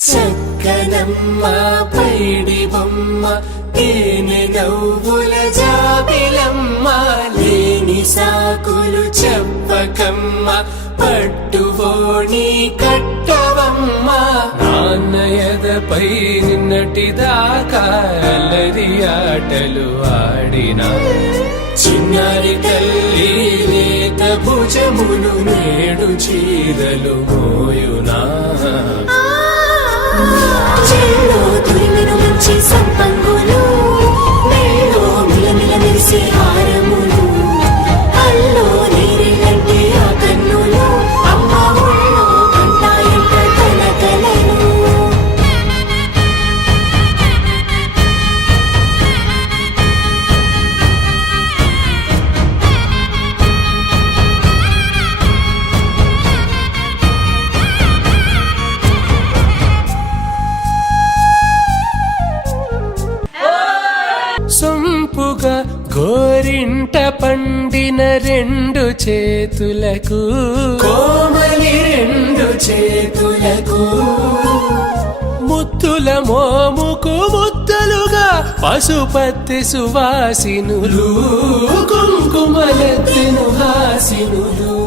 చక్కనమ్మ పైడి బొమ్మ తేనె నవ్వుల జాబిలమ్మ లేని సాకులు చెప్పకమ్మ పట్టువోణి కట్టవమ్మ నాన్నయదపై నిన్నటిదాకా అల్లరి ఆటలు ఆడినా చిన్నారి తల్లి లేత భుజములు నేడు చీరలు మోయునా చెల్లో తురిమిన మంచి సంపంగులు మెల్లో మిలమిల మెరిసే హారములు అల్లో నీరిలంటే ఆ కన్నులు అమ్మ ఒళ్ళో కంటాయంట కలకలను సొంపుగా గోరింట పండిన రెండు చేతులకు కోమలి రెండు చేతులకు ముద్దుల మోముకు ముద్దలుగా పశుపతి సువాసినులు కుంకుమలెత్తిను హాసినులు